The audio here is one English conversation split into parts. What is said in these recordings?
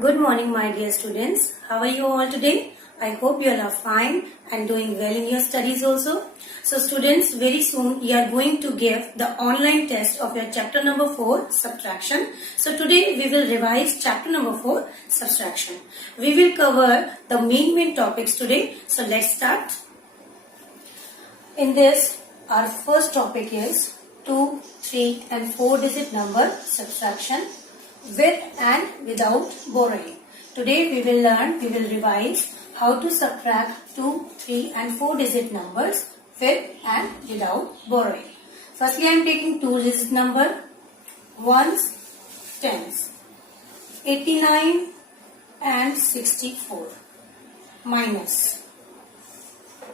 Good morning, my dear students. How are you all today? I hope you all are fine and doing well in your studies also. So students, very soon we are going to give the online test of your chapter number 4, subtraction. So today we will revise chapter number 4, subtraction. We will cover the main topics today. So let's start. In this, our first topic is 2, 3 and 4 digit number subtraction with and without borrowing. Today we will revise how to subtract 2, 3 and 4 digit numbers with and without borrowing. Firstly, I am taking 2 digit number, ones, tens, 89 and 64 minus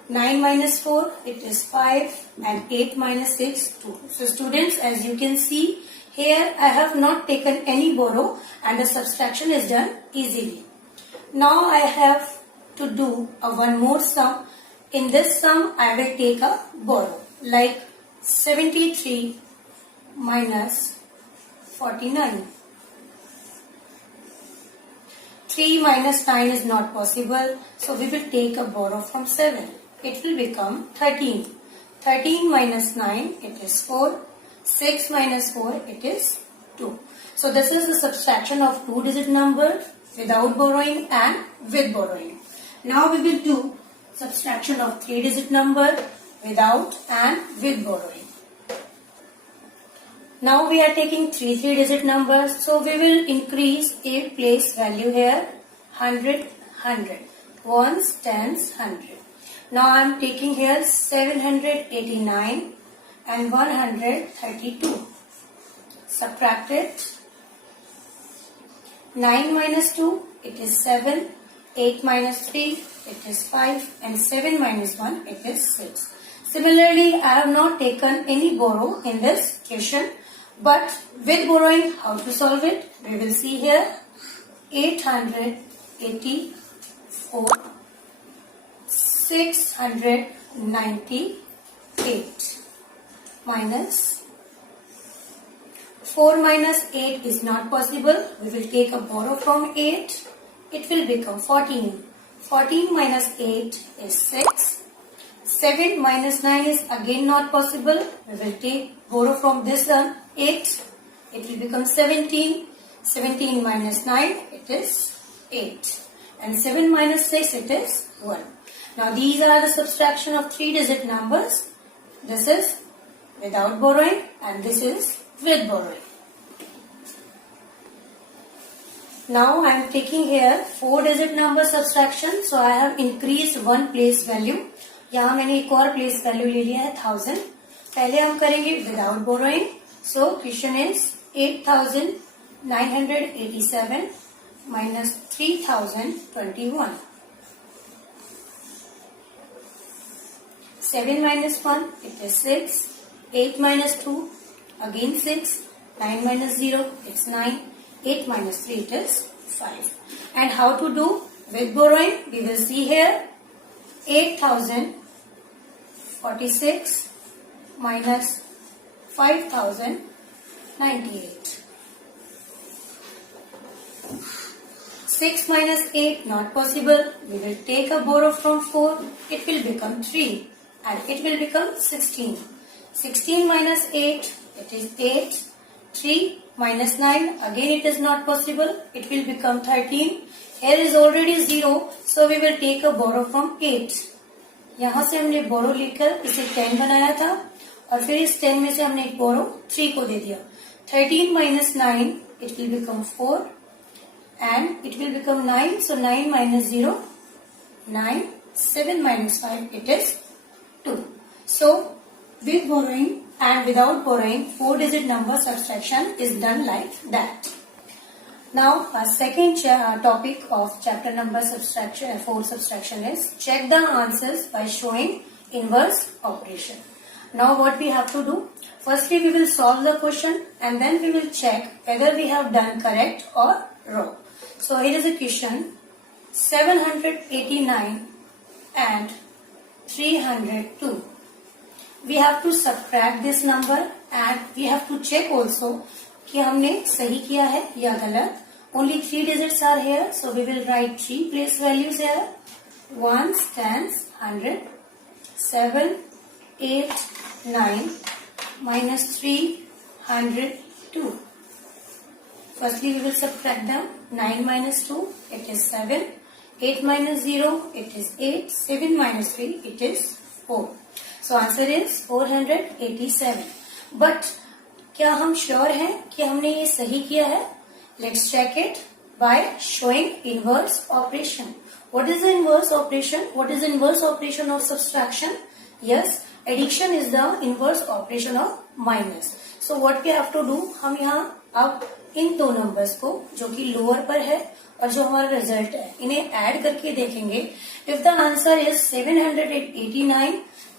9 minus 4, it is 5 and 8 minus 6, 2. So students, as you can see, here I have not taken any borrow and the subtraction is done easily. Now I have to do one more sum. In this sum I will take a borrow, like 73 minus 49. 3 minus 9 is not possible, so we will take a borrow from 7. It will become 13. 13 minus 9, it is 4. 6 minus 4, it is 2. So this is the subtraction of 2 digit number without borrowing and with borrowing. Now we will do subtraction of 3 digit number without and with borrowing. Now we are taking 3 digit numbers, so we will increase a place value here, 100, 100, ones, tens, 100. Now I am taking here 789 and 132. Subtract it. 9 minus 2, it is 7. 8 minus 3, it is 5. And 7 minus 1, it is 6. Similarly, I have not taken any borrow in this question. But with borrowing, how to solve it? We will see here. 884. 698. Minus 4 minus 8 is not possible. We will take a borrow from 8. It will become 14. 14 minus 8 is 6. 7 minus 9 is again not possible. We will take borrow from this one, 8. It will become 17. 17 minus 9, it is 8. And 7 minus 6, it is 1. Now these are the subtraction of 3 digit numbers. This is without borrowing and this is with borrowing. Now I am taking here 4 digit number subtraction. So I have increased one place value. यहाँ मैंने एक और place value ले लिया है 1000. पहले हम करेंगे without borrowing. So question is 8987 minus 3021. 7 minus 1, it is 6. 8 minus 2, again 6. 9 minus 0, it's 9. 8 minus 3, it is 5. And how to do with borrowing? We will see here. 8046 minus 5098. 6 minus 8, not possible. We will take a borrow from 4. It will become 3. And it will become 16. 16 minus 8, it is 8. 3 minus 9, again it is not possible. It will become 13. Here is already 0, so we will take a borrow from 8. यहाँ से हमने borrow लेकर इसे 10 बनाया था और फिर इस 10 में से हमने एक borrow 3 को दे दिया. 13 minus 9, it will become 4 and it will become 9. So 9 minus 0, 9. 7 minus 5, it is 2. So with borrowing and without borrowing, 4 digit number subtraction is done like that. Now our second topic of chapter number subtraction 4 subtraction is check the answers by showing inverse operation. Now what we have to do? Firstly we will solve the question and then we will check whether we have done correct or wrong. So here is a question. 789 and 302. We have to subtract this number and we have to check also कि हमने सही किया है या गलत. Only 3 digits are here, so we will write 3 place values here. Ones, tens, 100, 7, 8, 9, minus 3, 100, 2. Firstly, we will subtract them. 9 minus 2, it is 7. 8 minus 0, it is 8. 7 minus 3, it is 4. So answer is 487. But क्या हम sure हैं कि हमने ये सही किया है? Let's check it by showing inverse operation. What is the inverse operation? What is the inverse operation of subtraction? Yes, addition is the inverse operation of minus. So what we have to do? हम यहाँ अब इन दो numbers को जो कि lower पर है और जो हमारा रिजल्ट है इन्हें ऐड करके देखेंगे. If the answer is 789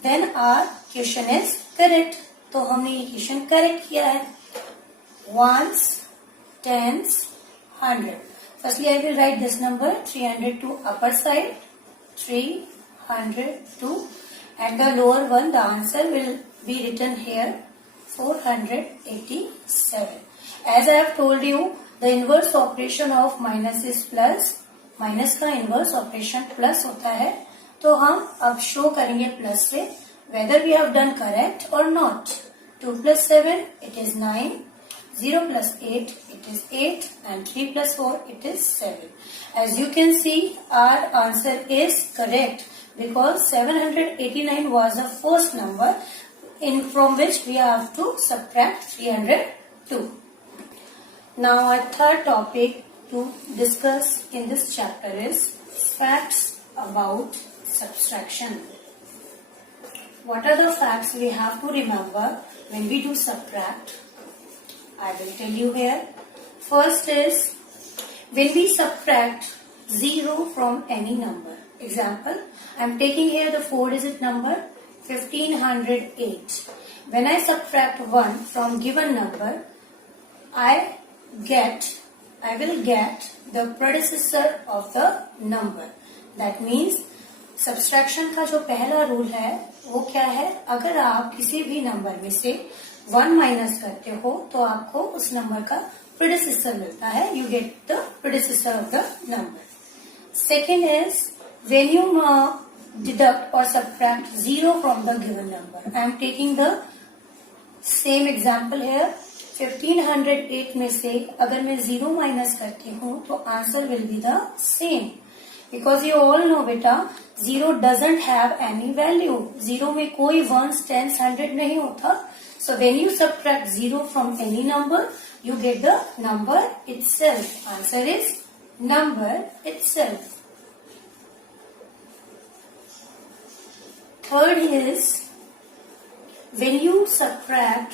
then our question is correct. तो हमने ये क्वेश्चन करेक्ट किया है. Ones, tens, 100. Firstly, I will write this number 302 upper side, 302, and the lower one, the answer will be written here, 487. As I have told you, the inverse operation of minus is plus. Minus का inverse operation plus होता है. तो हम अब show करेंगे plus से whether we have done correct or not. 2 plus 7, it is 9. 0 plus 8, it is 8. And 3 plus 4, it is 7. As you can see, our answer is correct because 789 was the first number from which we have to subtract 302. Now our third topic to discuss in this chapter is facts about subtraction. What are the facts we have to remember when we do subtract? I will tell you here. First is when we subtract 0 from any number. Example, I am taking here the 4-digit number 1508. When I subtract 1 from given number, I will get the predecessor of the number. That means subtraction का जो पहला rule है वो क्या है? अगर आप किसी भी नंबर में से 1 माइनस करते हो तो आपको उस नंबर का predecessor मिलता है. You get the predecessor of the number. Second is when you deduct or subtract 0 from the given number. I am taking the same example here. 1508 में से अगर मैं 0 माइनस करती हूँ तो answer will be the same. Because you all know बेटा 0 doesn't have any value. 0 में कोई ones, tens, 100 नहीं होता. So when you subtract 0 from any number, you get the number itself. Answer is number itself. Third is when you subtract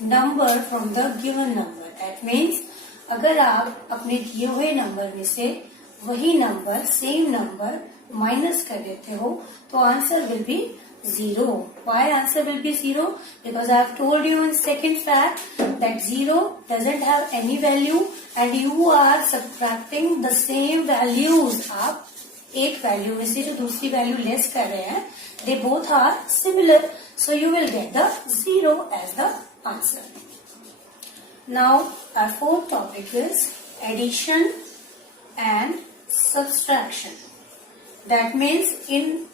number from the given number. That means अगर आप अपने दिए हुए number में से वही नंबर सेम नंबर माइनस कर देते हो तो answer will be 0. Why answer will be 0? Because I have told you in second fact that 0 doesn't have any value and you are subtracting the same values. आप एक value में से जो दूसरी वैल्यू लेस कर रहे हैं, they both are similar, so you will get the 0 as the answer. Now our fourth topic is addition and subtraction. That means in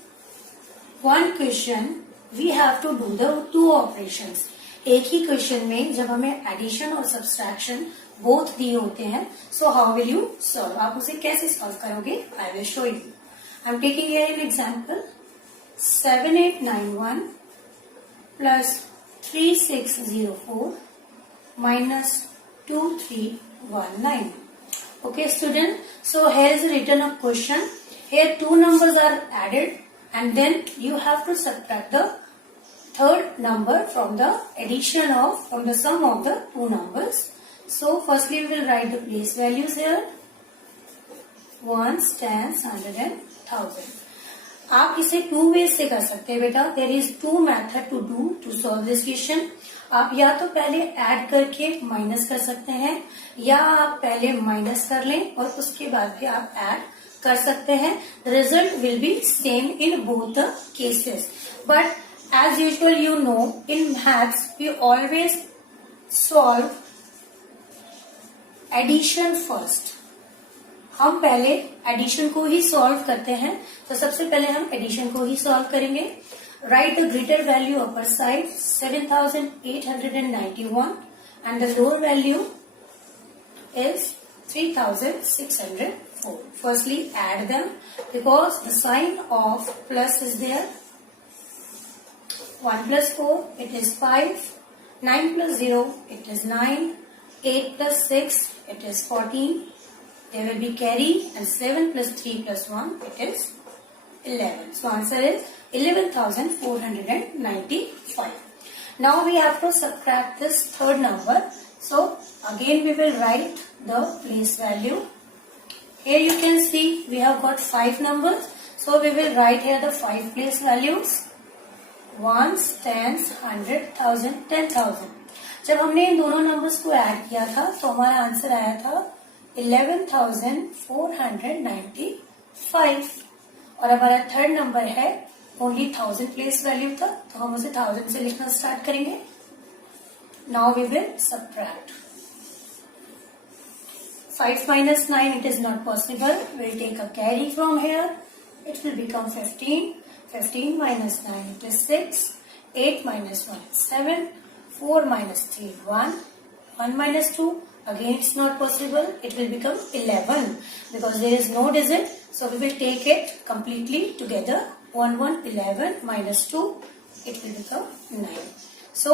one question we have to do the two operations. एक ही question में जब हमें addition और subtraction both दिए होते हैं, so how will you solve? आप उसे कैसे सॉल्व करोगे? I will show you. I am taking here an example. 7891 plus 3604 minus 2319. Okay student, so here is written a question. Here two numbers are added and then you have to subtract the third number from the from the sum of the two numbers. So firstly we will write the place values here. Ones, tens, 100 and 1000. आप इसे two ways से कर सकते हैं बेटा. There is two method to do to solve this question. आप या तो पहले ऐड करके माइनस कर सकते हैं या आप पहले माइनस कर लें और उसके बाद भी आप ऐड कर सकते हैं. The result will be same in both the cases. But as usual you know in maths we always solve addition first. हम पहले एडिशन को ही सॉल्व करते हैं, तो सबसे पहले हम एडिशन को ही सॉल्व करेंगे। Right the greater value upper side 7891 and the lower value is 3604. Firstly add them because the sign of plus is there. 1 plus 4 it is 5, 9 plus 0 it is 9, 8 plus 6 it is 14. There will be carry, and 7 plus 3 plus 1 it is 11. So answer is 11,495. Now we have to subtract this third number. So again we will write the place value. Here you can see we have got 5 numbers. So we will write here the 5 place values. Ones, tens, 100, 1000, 10,000. जब हमने इन दोनों numbers को add किया था तो हमारा answer आया था 11,495 और हमारा थर्ड नंबर है ओनली 1000 प्लेस वैल्यू था, तो हम उसे 1000 से लिखना स्टार्ट करेंगे। Now we will subtract 5 minus 9 it is not possible. We'll take a carry from here. It will become 15. 15 minus 9 it is 6. 8 minus 1 is 7. 4 minus 3 1. 1 minus 2 again it's not possible. It will become 11 because there is no digit. So we will take it completely together. 1 1 11 minus 2 it will become 9. So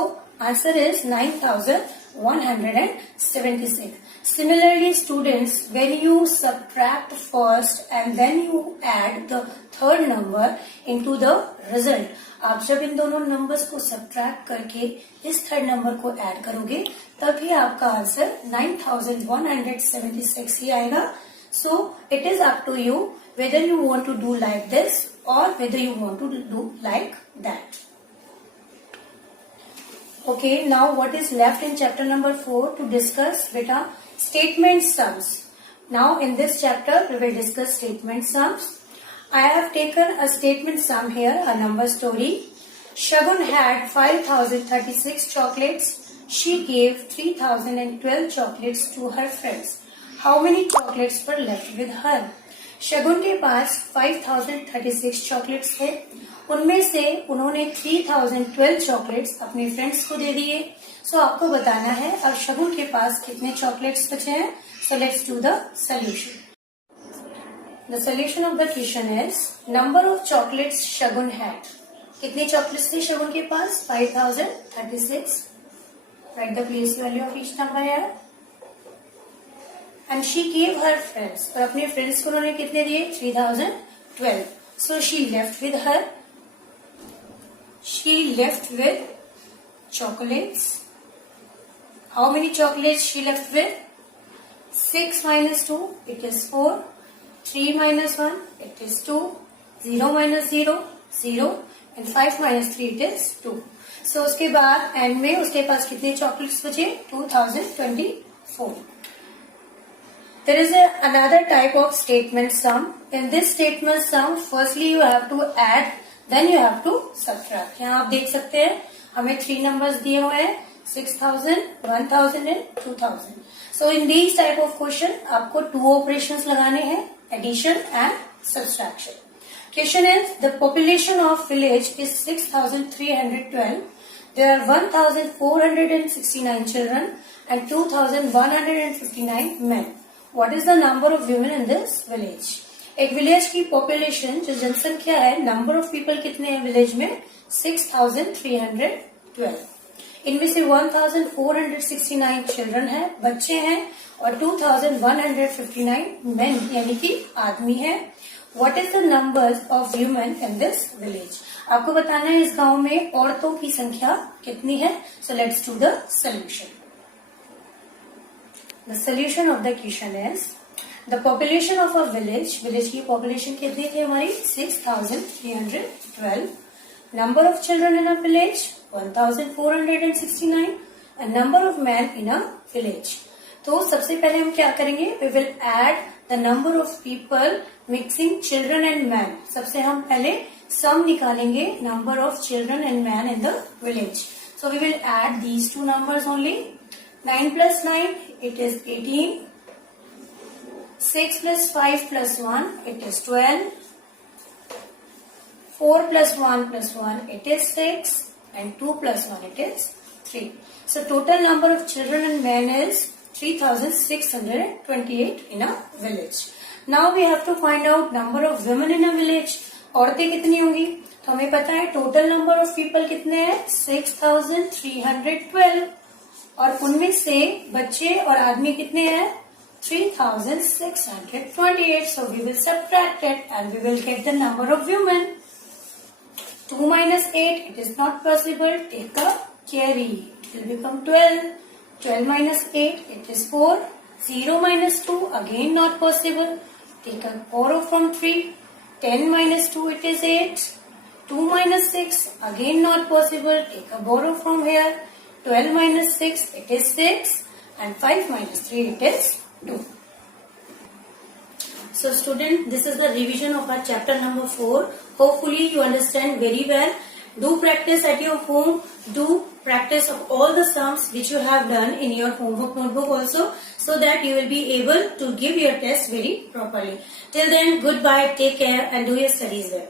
answer is 9,176. Similarly students, when you subtract first and then you add the third number into the result, आप जब इन दोनों numbers को subtract करके इस third number को add करोगे तभी आपका आंसर 9,176 ही आएगा। So it is up to you whether you want to do like this or whether you want to do like that. Okay, now what is left in chapter number 4 to discuss? Beta, statement sums. Now in this chapter we will discuss statement sums. I have taken a statement sum here, a number story. Shagun had 5,036 chocolates. She gave 3,012 chocolates to her friends. How many chocolates were left with her? शगुन के पास 5,036 chocolates थे, उनमें से उन्होंने 3,012 chocolates अपने friends को दे दिए। सो आपको बताना है अब शगुन के पास कितने चॉकलेट्स बचे हैं। So let's do the solution. The solution of the question is number of chocolates Shagun had. कितने चॉकलेट्स थे शगुन के पास? 5,036. Write the place value of each number है। And she give her friends, और अपने फ्रेंड्स को उन्होंने कितने दिए? 3,012. So she left with her, she left with chocolates. How many chocolates she left with? 6 minus 2 it is 4. 3 minus 1 it is 2. 0 minus 0 0 and 5 minus 3 it is 2. So उसके बाद and में उसके पास कितने चॉकलेट्स बचे? 2024. There is another type of statement sum. In this statement sum, firstly you have to add, then you have to subtract. यहाँ आप देख सकते हैं हमें 3 नंबर्स दिए हुए हैं 6,000, 1,000 and 2,000. So in these type of question आपको 2 ऑपरेशंस लगाने हैं, addition and subtraction. Question is the population of village is 6,312. There are 1,469 children and 2,159 men. What is the number of women in this village? एक village की population जो जनसंख्या है, number of people कितने हैं विलेज में? 6,312. इनमें से 1,469 चिल्ड्रन है, बच्चे हैं, और 2,159 मेन यानी कि आदमी है. What is the numbers of women in this village? आपको बताना है इस गांव में औरतों की संख्या कितनी है. सो let's do the solution. The solution of the question is the population of a village. Village की पॉपुलेशन कितनी थी हमारी? 6,312. Number of children in a village 1,469 and number of men in a village. तो सबसे पहले हम क्या करेंगे? We will add the number of people mixing children and men. सबसे हम पहले sum निकालेंगे number of children and men in the village. So we will add these 2 numbers only. 9 plus 9 it is 18. 6 plus 5 plus 1, it is 12. 4 plus 1 plus 1, it is 6. And 2 plus 1, it is 3. So total number of children and men is 3628 in a village. Now we have to find out number of women in a village. औरतें कितनी होंगी? तो हमें पता है total number of people कितने हैं? 6312. और उनमें से बच्चे और आदमी कितने हैं? 3628. So we will subtract it and we will get the number of women. 2 minus 8, it is not possible. Take a carry. It will become 12. 12 minus 8, it is 4. 0 minus 2, again not possible. Take a borrow from 3. 10 minus 2, it is 8. 2 minus 6, again not possible. Take a borrow from here. 12 minus 6, it is 6. And 5 minus 3, it is 2. So student, this is the revision of our chapter number 4. Hopefully you understand very well. Do practice at your home. Do practice of all the sums which you have done in your homework notebook also, so that you will be able to give your test very properly. Till then, goodbye, take care and do your studies well.